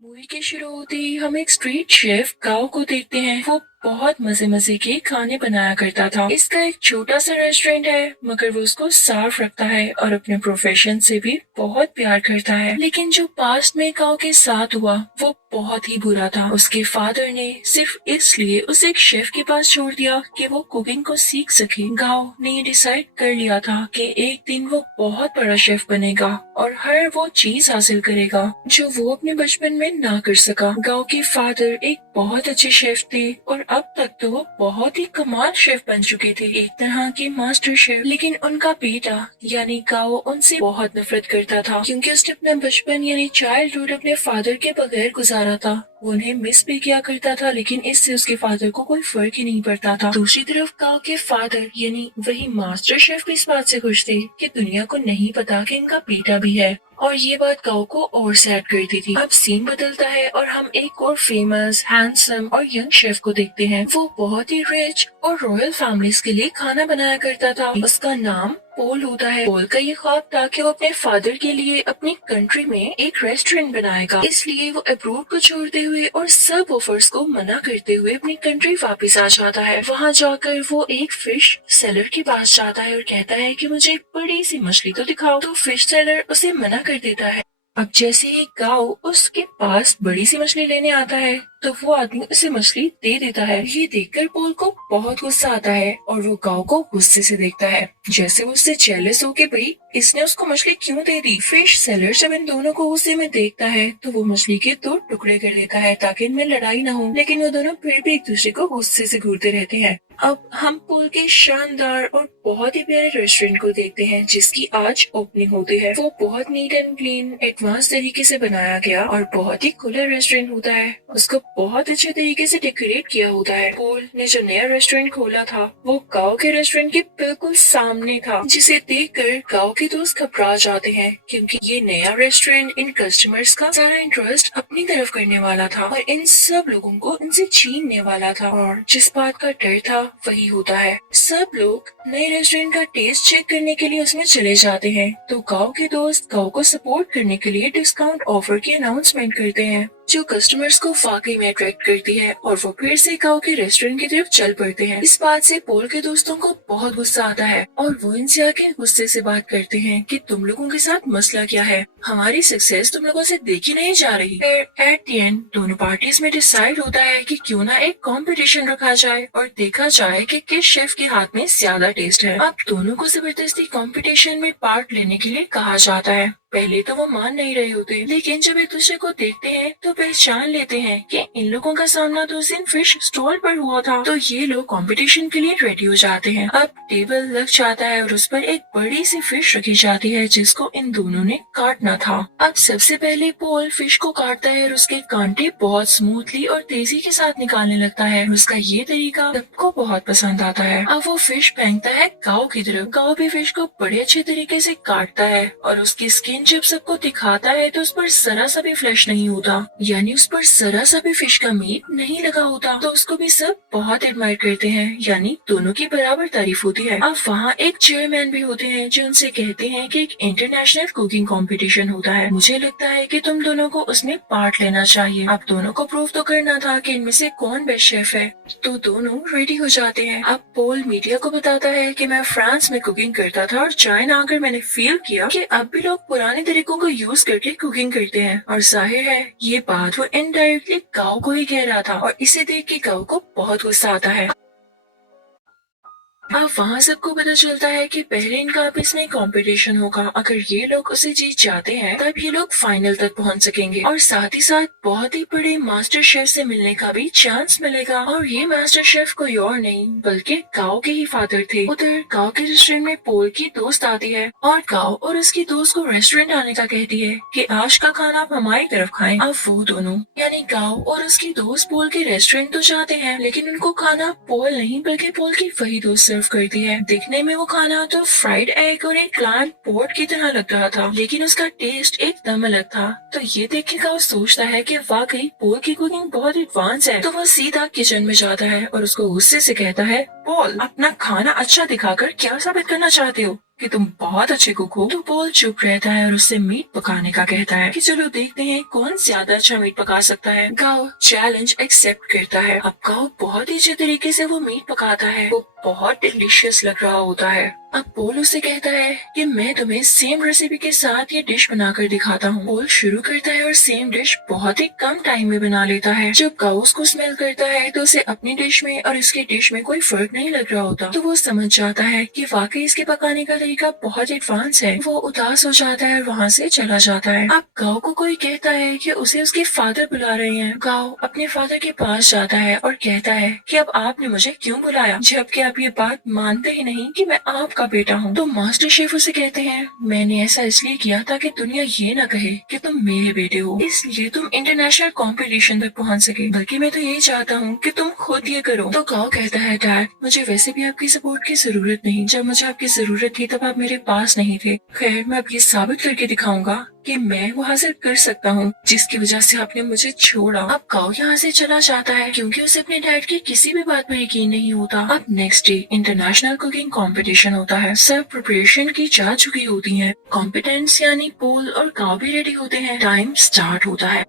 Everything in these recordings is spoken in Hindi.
मूवी के शुरू होते ही हम एक स्ट्रीट शेफ काओ को देखते हैं। वो बहुत मजे मजे के खाने बनाया करता था। इसका एक छोटा सा रेस्टोरेंट है, मगर वो उसको साफ रखता है और अपने प्रोफेशन से भी बहुत प्यार करता है। लेकिन जो पास्ट में काओ के साथ हुआ वो बहुत ही बुरा था। उसके फादर ने सिर्फ इसलिए उसे एक शेफ के पास छोड़ दिया कि वो कुकिंग को सीख सके। गाओ ने डिसाइड कर लिया था कि एक दिन वो बहुत बड़ा शेफ बनेगा और हर वो चीज हासिल करेगा जो वो अपने बचपन में ना कर सका। गाओ के फादर एक बहुत अच्छे शेफ थे और अब तक तो वो बहुत ही कमाल शेफ बन चुके थे, एक तरह के मास्टर शेफ। लेकिन उनका बेटा यानी गाओ उनसे बहुत नफरत करता था, क्योंकि उसने अपना बचपन यानी चाइल्डहुड अपने फादर के बगैर गुजारा था। वो उन्हें मिस भी किया करता था, लेकिन इससे उसके फादर को कोई फर्क ही नहीं पड़ता था। दूसरी तरफ गाओ के फादर यानी वही मास्टर शेफ भी इस बात से खुश थे कि दुनिया को नहीं पता कि इनका बेटा भी है, और ये बात गाओ को और सैड करती थी। अब सीन बदलता है और हम एक और फेमस, हैंडसम और यंग शेफ को देखते हैं। वो बहुत ही रिच और रॉयल फैमिलीज के लिए खाना बनाया करता था। उसका नाम पोल होता है। पोल का ये ख्वाब था कि वो अपने फादर के लिए अपनी कंट्री में एक रेस्टोरेंट बनाएगा। इसलिए वो अब्रोड को छोड़ते हुए और सब ऑफर्स को मना करते हुए अपनी कंट्री वापस आ जाता है। वहाँ जाकर वो एक फिश सेलर के पास जाता है और कहता है कि मुझे एक बड़ी सी मछली तो दिखाओ। तो फिश सेलर उसे मना कर देता है। अब जैसे ही गाओ उसके पास बड़ी सी मछली लेने आता है तो वो आदमी उसे मछली दे देता है। ये देखकर पोल को बहुत गुस्सा आता है और वो गाओ को गुस्से से देखता है, जैसे वो उससे जेलस हो के भाई इसने उसको मछली क्यों दे दी। फिश सेलर जब इन दोनों को गुस्से में देखता है तो वो मछली के 2 टुकड़े कर देता है ताकि इनमें लड़ाई ना हो, लेकिन वो दोनों फिर भी एक दूसरे को गुस्से से घूरते रहते हैं। अब हम पोल के शानदार और बहुत ही प्यारे रेस्टोरेंट को देखते हैं जिसकी आज ओपनिंग होती है। वो बहुत नीट एंड क्लीन एडवांस तरीके से बनाया गया और बहुत ही खुला रेस्टोरेंट होता है। उसको बहुत अच्छे तरीके से डेकोरेट किया होता है। पोल ने जो नया रेस्टोरेंट खोला था वो गाओ के रेस्टोरेंट के बिल्कुल सामने था, जिसे देखकर गाओ के दोस्त घबरा जाते हैं, क्योंकि ये नया रेस्टोरेंट इन कस्टमर्स का सारा इंटरेस्ट अपनी तरफ करने वाला था और इन सब लोगों को इनसे छीनने वाला था। और जिस बात का डर था वही होता है। सब लोग नए रेस्टोरेंट का टेस्ट चेक करने के लिए उसमें चले जाते हैं, तो गांव के दोस्त गांव को सपोर्ट करने के लिए डिस्काउंट ऑफर की अनाउंसमेंट करते हैं, जो कस्टमर्स को वाकई में अट्रैक्ट करती है और वो फिर से गांव के रेस्टोरेंट की तरफ चल पड़ते हैं। इस बात से पोल के दोस्तों को बहुत गुस्सा आता है और वो इनसे आके गुस्से से बात करते हैं कि तुम लोगों के साथ मसला क्या है, हमारी सक्सेस तुम लोगों से देखी नहीं जा रही। फिर एट द एंड दोनों पार्टीज में डिसाइड होता है कि क्यों ना एक कंपटीशन रखा जाए और देखा जाए कि किस शेफ के हाथ में ज्यादा टेस्ट है। अब दोनों को जबरदस्ती कंपटीशन में पार्ट लेने के लिए कहा जाता है। पहले तो वो मान नहीं रहे होते, लेकिन जब एक दूसरे को देखते हैं तो पहचान लेते हैं कि इन लोगों का सामना तो उस दिन फिश स्टॉल पर हुआ था, तो ये लोग कंपटीशन के लिए रेडी हो जाते हैं। अब टेबल लग जाता है और उस पर एक बड़ी सी फिश रखी जाती है जिसको इन दोनों ने काटना था। अब सबसे पहले पोल फिश को काटता है और उसके कांटे बहुत स्मूथली और तेजी के साथ निकालने लगता है। उसका ये तरीका सबको बहुत पसंद आता है। अब वो फिश फेंकता है गाँव की तरफ। गाँव भी फिश को बड़े अच्छे तरीके से काटता है और उसकी स्किन जब सबको दिखाता है तो उस पर जरा सा भी फ्लैश नहीं होता, यानी उस पर जरा सा भी फिश का मीट नहीं लगा होता, तो उसको भी सब बहुत एडमायर करते हैं, यानी दोनों की बराबर तारीफ होती है। अब वहाँ एक चेयरमैन भी होते हैं जो उनसे कहते हैं कि एक इंटरनेशनल कुकिंग कंपटीशन होता है, मुझे लगता है कि तुम दोनों को उसमें पार्ट लेना चाहिए। अब दोनों को प्रूव तो करना था कि इनमें से कौन बेस्ट शेफ है, तो दोनों रेडी हो जाते हैं। अब पोल मीडिया को बताता है कि मैं फ्रांस में कुकिंग करता था और चाइना आकर मैंने फील किया कि अब भी लोग पुराने तरीकों को यूज करके कुकिंग करते हैं, और जाहिर है ये बात वो इनडायरेक्टली गाँव को ही कह रहा था और इसे देख के गाँव को बहुत गुस्सा आता है। अब वहाँ सबको पता चलता है कि पहले इनका आपस में कंपटीशन होगा। अगर ये लोग उसे जीत जाते हैं तब ये लोग फाइनल तक पहुँच सकेंगे और साथ ही साथ बहुत ही बड़े मास्टर शेफ से मिलने का भी चांस मिलेगा। और ये मास्टर शेफ कोई और नहीं बल्कि गाँव के ही फादर थे। उधर गाँव के रेस्टोरेंट में पोल की दोस्त आती है और गाँव और उसकी दोस्त को रेस्टोरेंट आने का कहती है कि आज का खाना आप हमारी तरफ खाएं। अब वो दोनों यानी गाँव और उसकी दोस्त पोल के रेस्टोरेंट तो जाते हैं, लेकिन उनको खाना पोल नहीं बल्कि पोल की वही दोस्त करती है। दिखने में वो खाना तो फ्राइड एग और एक प्लांट पोट की तरह लग रहा था, लेकिन उसका टेस्ट एकदम अलग था। तो ये देखने का वो सोचता है कि वाकई पोल की कुकिंग बहुत एडवांस है, तो वो सीधा किचन में जाता है और उसको गुस्से से कहता है, पोल अपना खाना अच्छा दिखाकर क्या साबित करना चाहते हो? कि तुम बहुत अच्छे कुक हो, तो पॉल चुप रहता है और उससे मीट पकाने का कहता है कि चलो देखते हैं कौन ज्यादा अच्छा मीट पका सकता है। गाओ चैलेंज एक्सेप्ट करता है। अब गाओ बहुत ही अच्छे तरीके से वो मीट पकाता है, वो बहुत डिलीशियस लग रहा होता है। अब पोल उससे कहता है कि मैं तुम्हें सेम रेसिपी के साथ ये डिश बनाकर दिखाता हूँ। पोल शुरू करता है और सेम डिश बहुत ही कम टाइम में बना लेता है। जब गाओ उसको स्मेल करता है तो उसे अपनी डिश में और इसकी डिश में कोई फर्क नहीं लग रहा होता, तो वो समझ जाता है कि वाकई इसके पकाने का तरीका बहुत एडवांस है। वो उदास हो जाता है और वहाँ से चला जाता है। अब गाओ को कोई कहता है कि उसे उसके फादर बुला रहे हैं। गाओ अपने फादर के पास जाता है और कहता है कि अब आपने मुझे क्यों बुलाया, जबकि आप ये बात मानते ही नहीं कि मैं आपका बेटा हूँ। तो मास्टर शेफ उसे कहते हैं मैंने ऐसा इसलिए किया ताकि दुनिया ये न कहे कि तुम मेरे बेटे हो, इसलिए तुम इंटरनेशनल कंपटीशन तक पहुँच सके, बल्कि मैं तो यही चाहता हूँ कि तुम खुद ये करो। तो गाओ कहता है डैड मुझे वैसे भी आपकी सपोर्ट की जरूरत नहीं, जब मुझे आपकी जरूरत थी तब आप मेरे पास नहीं थे। खैर मैं अब ये साबित करके दिखाऊंगा कि मैं वो हासिल कर सकता हूँ जिसकी वजह से आपने मुझे छोड़ा। अब गाओ यहाँ से चला जाता है क्योंकि उसे अपने डैड की किसी भी बात पर यकीन नहीं होता। अब next day international cooking competition होता है। सब प्रिपरेशन की जा चुकी होती है। कॉम्पिटेंस यानी पोल और गाओ भी रेडी होते हैं। टाइम स्टार्ट होता है।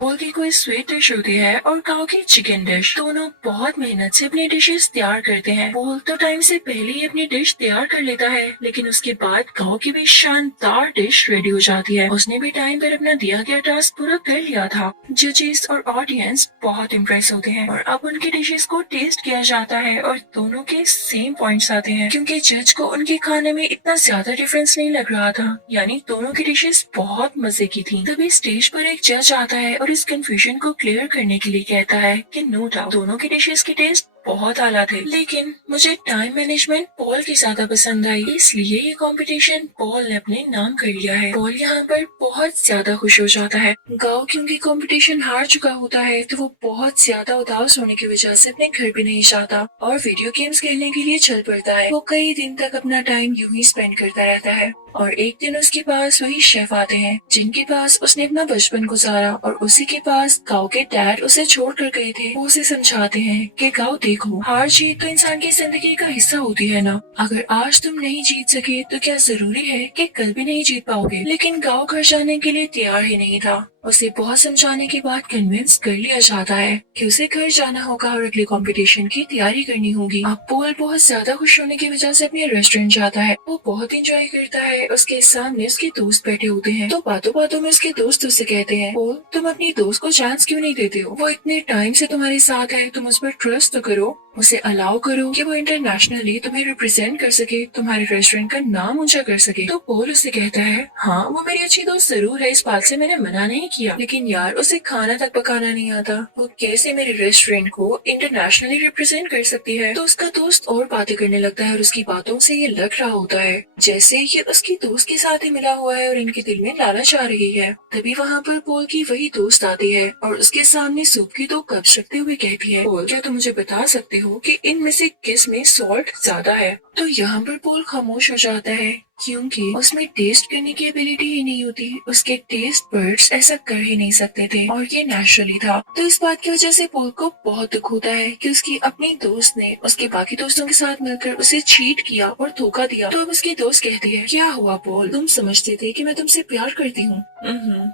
पोल की कोई स्वीट डिश होती है और गाओ की चिकन डिश। दोनों बहुत मेहनत से अपनी डिशेस तैयार करते हैं। पोल तो टाइम से पहले ही अपनी डिश तैयार कर लेता है, लेकिन उसके बाद गाओ की भी शानदार डिश रेडी हो जाती है। उसने भी टाइम पर अपना दिया गया टास्क पूरा कर लिया था। जजेस और ऑडियंस बहुत इम्प्रेस होते हैं और अब उनकी डिशेस को टेस्ट किया जाता है और दोनों के सेम पॉइंट्स आते हैं, क्योंकि जज को उनके खाने में इतना ज्यादा डिफरेंस नहीं लग रहा था, यानी दोनों की डिशेस बहुत मजे की थी। तभी स्टेज पर एक जज आता है और इस कंफ्यूजन को क्लियर करने के लिए कहता है कि नो डाउट दोनों की डिशेस के टेस्ट बहुत आला थे, लेकिन मुझे टाइम मैनेजमेंट पॉल की ज्यादा पसंद आई, इसलिए ये कंपटीशन पॉल ने अपने नाम कर लिया है। पॉल यहाँ पर बहुत ज्यादा खुश हो जाता है। गाओ क्योंकि कंपटीशन हार चुका होता है तो वो बहुत ज्यादा उदास होने की वजह से अपने घर भी नहीं जाता और वीडियो गेम्स खेलने के लिए चल पड़ता है। वो कई दिन तक अपना टाइम यूं ही स्पेंड करता रहता है और एक दिन उसके पास वही शेफ आते हैं जिनके पास उसने अपना बचपन गुजारा और उसी के पास गाओ के डैड उसे छोड़ कर गए थे। वो उसे समझाते हैं कि गाओ देखो, हार जीत तो इंसान की जिंदगी का हिस्सा होती है ना। अगर आज तुम नहीं जीत सके तो क्या जरूरी है कि कल भी नहीं जीत पाओगे। लेकिन गाओ घर जाने के लिए तैयार ही नहीं था। उसे बहुत समझाने के बाद कन्विंस कर लिया जाता है कि उसे घर जाना होगा और अगले कंपटीशन की तैयारी करनी होगी। अब पोल बहुत ज्यादा खुश होने की वजह से अपने रेस्टोरेंट जाता है। वो बहुत एंजॉय करता है। उसके सामने उसके दोस्त बैठे होते हैं, तो बातों बातों में उसके दोस्त उससे कहते हैं पोल तुम अपनी दोस्त को चांस क्यों नहीं देते हो, वो इतने टाइम से तुम्हारे साथ है, तुम उस पर ट्रस्ट तो करो, उसे अलाउ करो कि वो इंटरनेशनली तुम्हें रिप्रेजेंट कर सके, तुम्हारे रेस्टोरेंट का नाम ऊंचा कर सके। तो पोल उससे कहता है हाँ वो मेरी अच्छी दोस्त जरूर है, इस बात से मैंने मना नहीं किया, लेकिन यार उसे खाना तक पकाना नहीं आता, वो कैसे मेरे रेस्टोरेंट को इंटरनेशनली रिप्रेजेंट कर सकती है। तो उसका दोस्त और बातें करने लगता है और उसकी बातों से ये लग रहा होता है जैसे ये उसकी दोस्त के साथ ही मिला हुआ है और इनके दिल में लालच आ रही है। तभी वहाँ पर पोल की वही दोस्त आती है और उसके सामने सूप की 2 कप्स रखते हुए कहती है पोल क्या तुम मुझे बता सकते हो कि इनमें से किस में सॉल्ट ज्यादा है। तो यहाँ पर पोल खामोश हो जाता है क्योंकि उसमें टेस्ट करने की एबिलिटी ही नहीं होती, उसके टेस्ट बर्ड्स ऐसा कर ही नहीं सकते थे और ये नेचुरली था। तो इस बात की वजह से पोल को बहुत दुख होता है कि उसकी अपनी दोस्त ने उसके बाकी दोस्तों के साथ मिलकर उसे चीट किया और धोखा दिया। तो अब उसकी दोस्त कहती है क्या हुआ पोल, तुम समझते थे कि मैं तुमसे प्यार करती हूँ।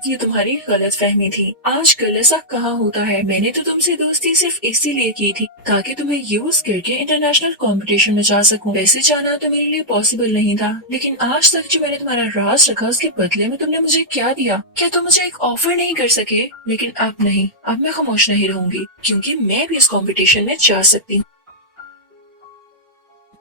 ये तुम्हारी गलत फहमी थी, आजकल ऐसा कहाँ होता है। मैंने तो तुमसे दोस्ती सिर्फ इसीलिए की थी ताकि तुम्हें यूज करके इंटरनेशनल कंपटीशन में जा सकूं। वैसे जाना तो मेरे लिए पॉसिबल नहीं था, लेकिन आज तक जो मैंने तुम्हारा राज रखा उसके बदले में तुमने मुझे क्या दिया। क्या तुम मुझे एक ऑफर नहीं कर सके। लेकिन अब नहीं, अब मैं खामोश नहीं रहूंगी क्योंकि मैं भी इस कंपटीशन में जा सकती हूँ।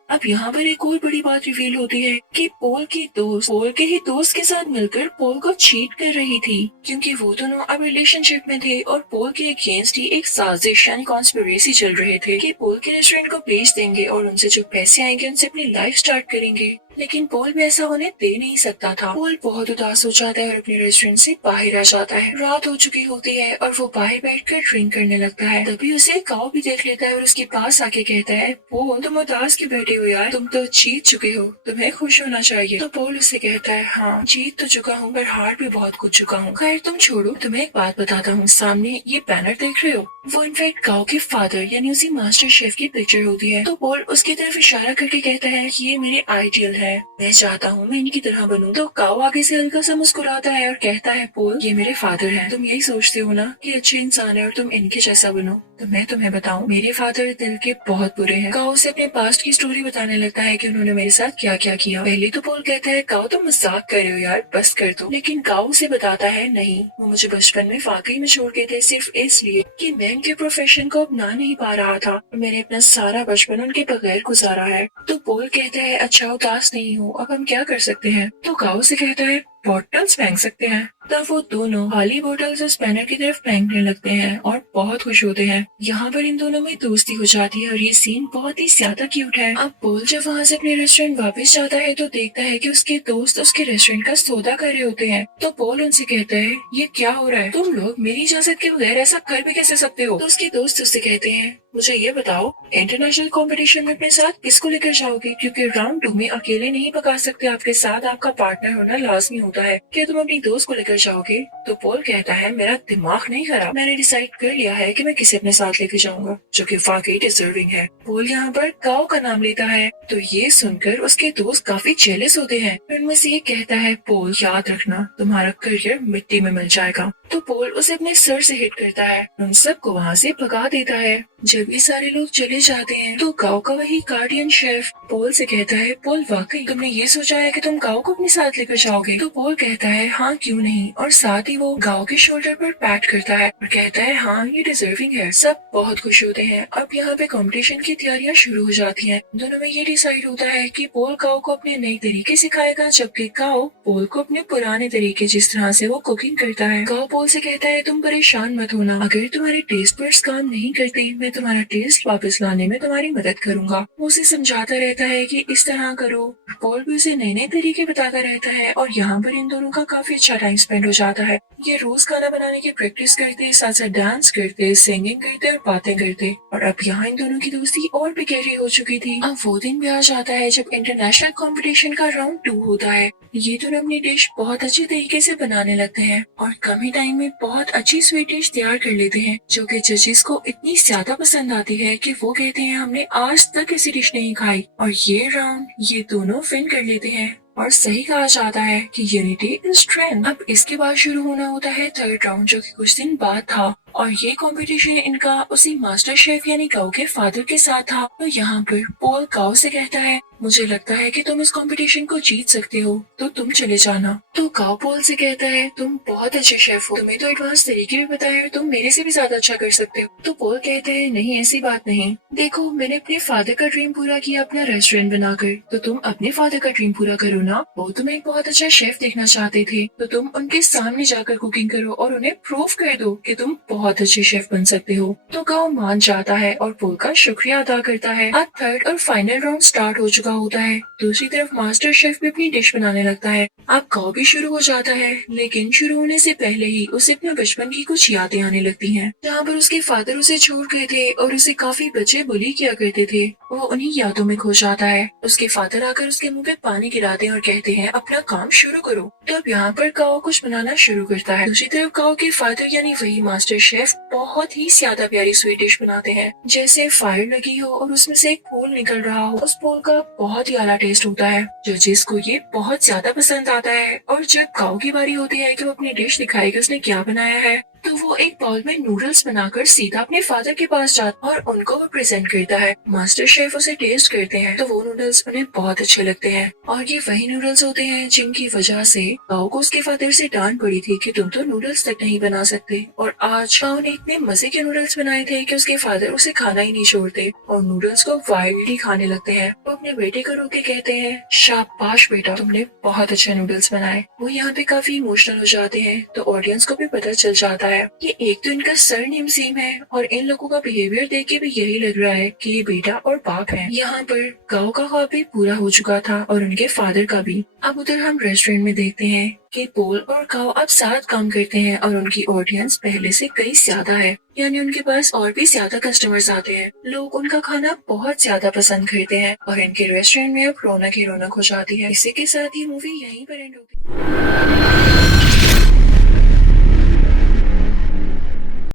अब यहाँ पर एक और बड़ी बात रिवील होती है कि पोल की दोस्त पोल के ही दोस्त के साथ मिलकर पोल को चीट कर रही थी, क्योंकि वो दोनों अब रिलेशनशिप में थे और पोल के अगेंस्ट ही एक साजिश यानी कॉन्स्पिरेसी चल रहे थे कि पोल के रेस्टोरेंट को बेच देंगे और उनसे जो पैसे आएंगे उनसे अपनी लाइफ स्टार्ट करेंगे। लेकिन पोल भी ऐसा होने दे नहीं सकता था। पोल बहुत उदास हो जाता है और अपने रेस्टोरेंट से बाहर आ जाता है। रात हो चुकी होती है और वो बाहर बैठकर ड्रिंक करने लगता है। तभी उसे गाओ भी देख लेता है और उसके पास आके कहता है पोल तुम उदास क्यों बैठे हो यार, तुम तो जीत चुके हो, तुम्हें खुश होना चाहिए। तो पोल उसे कहता है हाँ जीत तो चुका हूँ पर हार भी बहुत कुछ चुका हूँ। खैर तुम छोड़ो, तुम्हें एक बात बताता हूँ, सामने ये बैनर देख रहे हो, वो इनफैक्ट काओ के फादर यानी उसी मास्टर शेफ की पिक्चर होती है। तो पॉल उसकी तरफ इशारा करके कहता है कि ये मेरे आइडियल है, मैं चाहता हूँ मैं इनकी तरह बनूं। तो काओ आगे से हल्का सा मुस्कुराता है और कहता है पॉल ये मेरे फादर हैं, तुम यही सोचते हो ना कि अच्छे इंसान है और तुम इनके जैसा बनो, तो मैं तुम्हें बताऊं मेरे फादर दिल के बहुत बुरे हैं। काओ से अपने पास्ट की स्टोरी बताने लगता है कि उन्होंने मेरे साथ क्या क्या किया। पहले तो पॉल कहता है काओ तुम मजाक कर रहे हो यार, बस कर दो। लेकिन काओ उसे बताता है नहीं, वो मुझे बचपन में वाकई में छोड़ गए थे सिर्फ इसलिए कि मैं उनके प्रोफेशन को अपना नहीं पा रहा था और मैंने अपना सारा बचपन उनके बगैर गुजारा है। तो पॉल कहता है अच्छा उदास नहीं हो, अब हम क्या कर सकते हैं। तो काओ से कहता है बॉटल्स फेंक सकते हैं। तब वो दोनों खाली बोतल्स उस बैनर की तरफ फेंकने लगते हैं और बहुत खुश होते हैं। यहाँ पर इन दोनों में दोस्ती हो जाती है और ये सीन बहुत ही ज्यादा क्यूट है। अब पॉल जब वहाँ से अपने रेस्टोरेंट वापस जाता है तो देखता है कि उसके दोस्त उसके रेस्टोरेंट का सौदा कर रहे होते हैं। तो पॉल उनसे कहता है ये क्या हो रहा है, तुम लोग मेरी इजाजत के बगैर ऐसा कर भी कैसे सकते हो। तो उसके दोस्त उससे कहते हैं मुझे ये बताओ इंटरनेशनल कंपटीशन में अपने साथ किसको लेकर जाओगे, क्योंकि राउंड 2 में अकेले नहीं पका सकते, आपके साथ आपका पार्टनर होना लाजमी होता है। क्या तुम अपनी दोस्त को लेकर जाओगे। तो पॉल कहता है मेरा दिमाग नहीं खराब, मैंने डिसाइड कर लिया है कि मैं किसे अपने साथ लेकर जाऊंगा जो कि वाकई डिजर्विंग है। पॉल यहाँ पर काओ का नाम लेता है। तो ये सुनकर उसके दोस्त काफी जेलस होते हैं। उनमें से एक कहता है पॉल याद रखना तुम्हारा करियर मिट्टी में मिल जाएगा। तो पॉल उसे अपने सर से हिट करता है, उन सबको वहाँ से भगा देता है। जब ये सारे लोग चले जाते हैं तो काओ का वही गार्डियन शेफ पॉल से कहता है पॉल वाकई तुमने ये सोचा है कि तुम काओ को अपने साथ लेकर जाओगे। तो पॉल कहता है हाँ क्यों नहीं, और साथ ही वो काओ के शोल्डर पर पैट करता है और कहता है हाँ ये डिजर्विंग है। सब बहुत खुश होते हैं। अब यहाँ पे कंपटीशन की तैयारियां शुरू हो जाती हैं। दोनों में ये डिसाइड होता है कि पॉल काओ को अपने नए तरीके सिखाएगा जबकि काओ पॉल को अपने पुराने तरीके जिस तरह से वो कुकिंग करता है। काओ पॉल से कहता है तुम परेशान मत होना, अगर तुम्हारे टेस्ट बड्स काम नहीं करते मैं तुम्हारा टेस्ट वापस लाने में तुम्हारी मदद करूंगा। वो उसे समझाता रहता है कि इस तरह करो। पॉल भी उसे नए नए तरीके बताता रहता है और यहाँ पर इन दोनों का काफी अच्छा टाइम स्पेंड हो जाता है। ये रोज खाना बनाने की प्रैक्टिस करते, साथ साथ डांस करते, सिंगिंग करते और बातें करते। और अब यहाँ इन दोनों की दोस्ती और भी गहरी हो चुकी थी। अब वो दिन भी आ जाता है जब इंटरनेशनल कंपटीशन का राउंड 2 होता है। ये दोनों अपनी डिश बहुत अच्छे तरीके से बनाने लगते हैं और कम ही टाइम में बहुत अच्छी स्वीट डिश तैयार कर लेते हैं जो कि जजेस को इतनी ज्यादा पसंद आती है कि वो कहते हैं हमने आज तक ऐसी डिश नहीं खाई। और ये राउंड ये दोनों विन कर लेते हैं और सही कहा जाता है कि यूनिटी इज स्ट्रेंथ। अब इसके बाद शुरू होना होता है थर्ड राउंड जो कि कुछ दिन बाद था और ये कंपटीशन इनका उसी मास्टर शेफ यानी काओ के फादर के साथ था। तो यहाँ पर पॉल काओ से कहता है मुझे लगता है कि तुम इस कंपटीशन को जीत सकते हो तो तुम चले जाना। तो काओ पॉल से कहता है तुम बहुत अच्छे शेफ हो, तुम्हें तो एडवांस तरीके भी पता है और तुम मेरे से भी ज्यादा अच्छा कर सकते हो। तो पॉल कहता है नहीं ऐसी बात नहीं, देखो मैंने अपने फादर का ड्रीम पूरा किया अपना रेस्टोरेंट बनाकर, तो तुम अपने फादर का ड्रीम पूरा करो ना। वो तुम्हें एक बहुत अच्छा शेफ देखना चाहते थे तो तुम उनके सामने जाकर कुकिंग करो और उन्हें प्रूव कर दो कि तुम बहुत अच्छे शेफ बन सकते हो। तो काओ मान जाता है और पॉल का शुक्रिया अदा करता है। अब थर्ड और फाइनल राउंड स्टार्ट हो चुका होता है। दूसरी तरफ मास्टर शेफ भी अपनी डिश बनाने लगता है। अब काओ भी शुरू हो जाता है लेकिन शुरू होने से पहले ही उसे अपने बचपन की कुछ यादें आने लगती हैं जहाँ पर उसके फादर उसे छोड़ गए थे और उसे काफी बच्चे बुली किया करते थे। वो उन्हीं यादों में खो जाता है। उसके फादर आकर उसके मुंह पे पानी गिराते हैं और कहते हैं अपना काम शुरू करो। तो अब यहाँ पर काओ कुछ बनाना शुरू करता है। दूसरी तरफ काओ के फादर यानी वही मास्टर शेफ बहुत ही ज्यादा प्यारी स्वीट डिश बनाते हैं जैसे फायर लगी हो और उसमें से एक फूल निकल रहा हो। उस फूल का बहुत ही आला टेस्ट होता है जजेस को ये बहुत ज्यादा पसंद आता है। और जब काओ की बारी होती है कि वो अपनी डिश दिखाएगा उसने क्या बनाया है तो वो एक बाउल में नूडल्स बनाकर सीधा अपने फादर के पास जाता और उनको वो प्रेजेंट करता है। मास्टर शेफ उसे टेस्ट करते हैं तो वो नूडल्स उन्हें बहुत अच्छे लगते हैं और ये वही नूडल्स होते हैं जिनकी वजह से काओ को उसके फादर से डांट पड़ी थी कि तुम तो नूडल्स तक नहीं बना सकते। और आज काओ ने इतने मजे के नूडल्स बनाए थे कि उसके फादर उसे खाना ही नहीं छोड़ते और नूडल्स को वाइल्डली खाने लगते हैं। वो अपने बेटे को रोक के कहते हैं शाबाश बेटा तुमने बहुत अच्छे नूडल्स बनाए। वो यहाँ पे काफी इमोशनल हो जाते हैं तो ऑडियंस को भी पता चल जाता है कि एक तो इनका सरनेम सेम है और इन लोगों का बिहेवियर देख के भी यही लग रहा है कि ये बेटा और बाप है। यहाँ पर काओ का ख्वाब भी पूरा हो चुका था और उनके फादर का भी। अब उधर हम रेस्टोरेंट में देखते हैं कि पॉल और काओ अब साथ काम करते हैं और उनकी ऑडियंस पहले से कई ज्यादा है, यानी उनके पास और भी ज्यादा कस्टमर्स आते हैं। लोग उनका खाना बहुत ज्यादा पसंद करते हैं और इनके रेस्टोरेंट में अब रौनक ही रौनक हो जाती है। इसी के साथ ये मूवी यहीं पर एंड होती है।